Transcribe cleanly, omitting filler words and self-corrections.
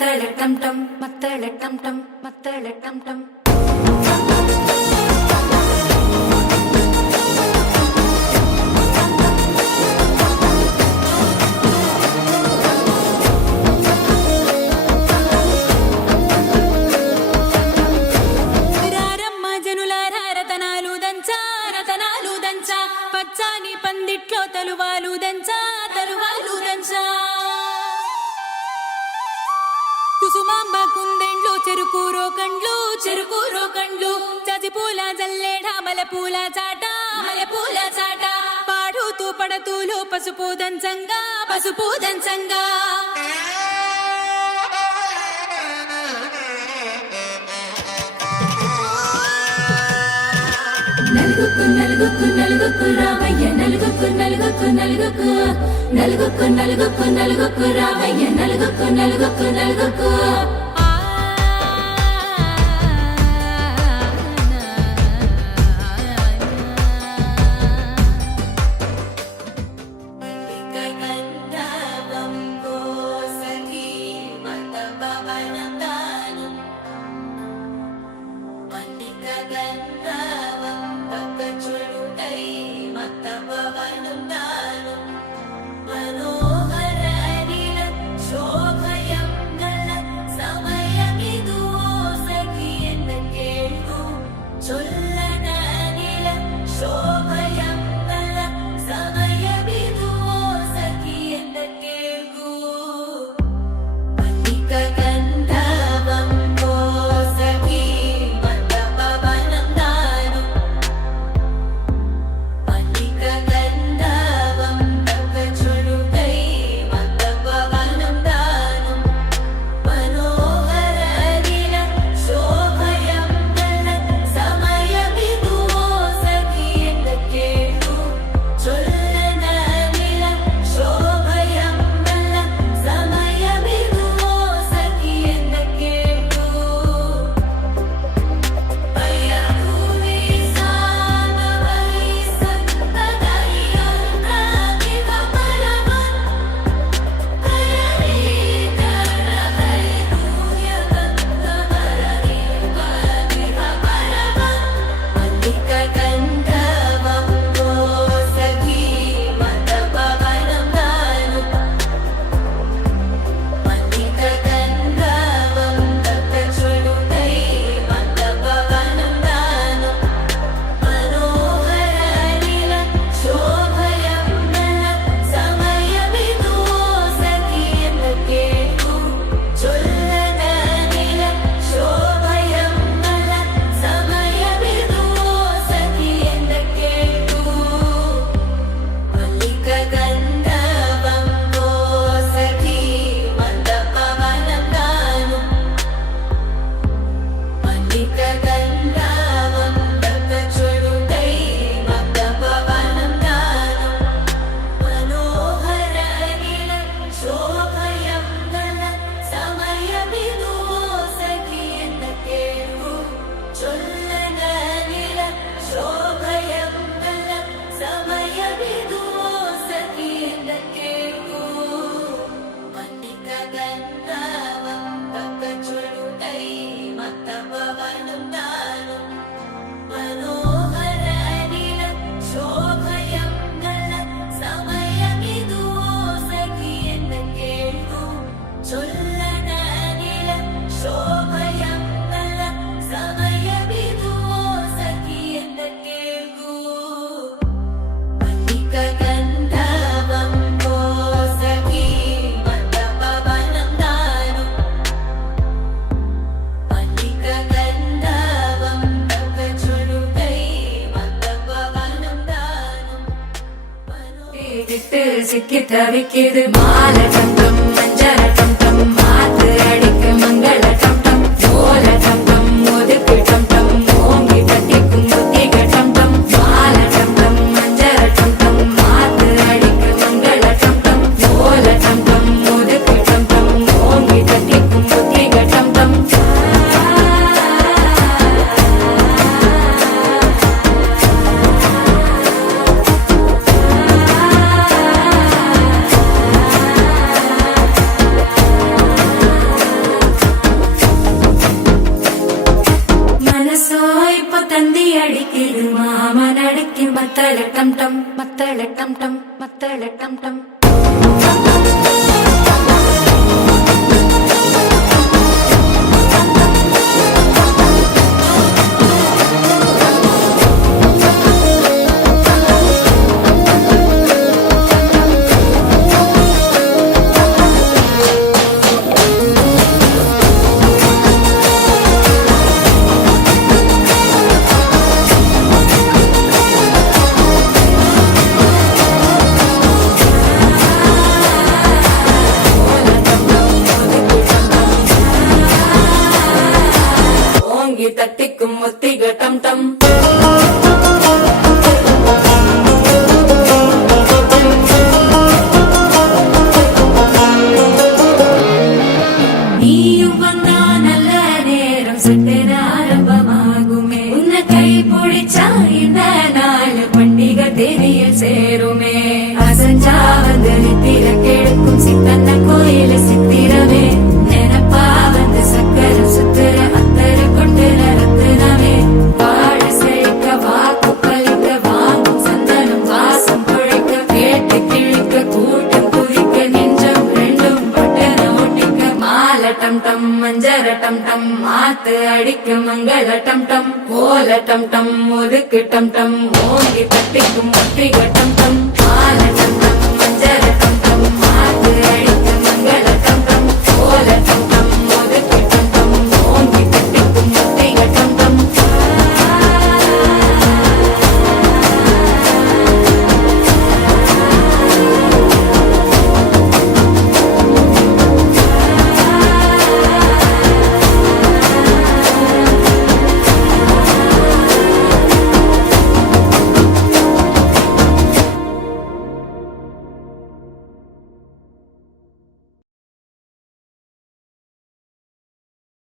மத்தளட்டம் டம் மத்தளட்டம் டம் மத்தளட்டம் டம் పచ్చాని పందిట్లో తలువాలు దంచా తలువాలు దంచా కుసుమాంబ కుందెండ్లు చెరుకూరో కండ్లు చజిపూల జల్లేడ మలపూల చాట పాడుతూ పడతూలు పసుపు దంచంగా నలుగుకు రావయ్య నలుగుకు రావయ్య నలుగుకు சிக்கி தவிக்கிது மாலை டம் டம் மஞ்சள டம் டம் மாத்து அடிக்க மங்கள டம் டம் ஓல டம் டம் ஒதுக்கு டம் டம் ஓங்கி தட்டிக்கும் புத்திக டம் டம் மாலை டம் டம் மஞ்சள டம் டம் மாத்து அடிக்க மங்கள டம் டம் ஓல டம் டம் ஒதுக்கு டம் டம் ஓங்கி தட்டிக்கும் புத்திக டம் டம் டம் டம் ஓங்கி தட்டிக்கும் முத்திக டம் டம் நீயும் வந்தா நல்ல நேரம் சட்டென ஆரம்பமாகுமே உன்னை கை பிடிச்சா இந்த நாள் பண்டிகை தேதியில் சேருமே அசஞ்சா வந்து நித்திர கெடுக்கும் சித்தன்ன கோயில சித்திரமே நினப்பா வந்து சக்கரம் சுத்துற அத்தர கொண்டு ரத்தினமே வாழ செழிக்க வாக்கு பலிக்க வாங்கும் சந்தனம் வாசம் குழைக்க கேட்டு கிழிக்க கூட்டம் குதிக்க நெஞ்சம் ரெண்டும் பட்டன ஒட்டிக்க மாலை டம் டம் மஞ்சர டம் டம் மாத்து அடிக்க மங்கள டம் டம் கோல டம் டம் ஒதுக்கு டம் டம் ஓங்கி தட்டிக்கும் முட்டிக டம்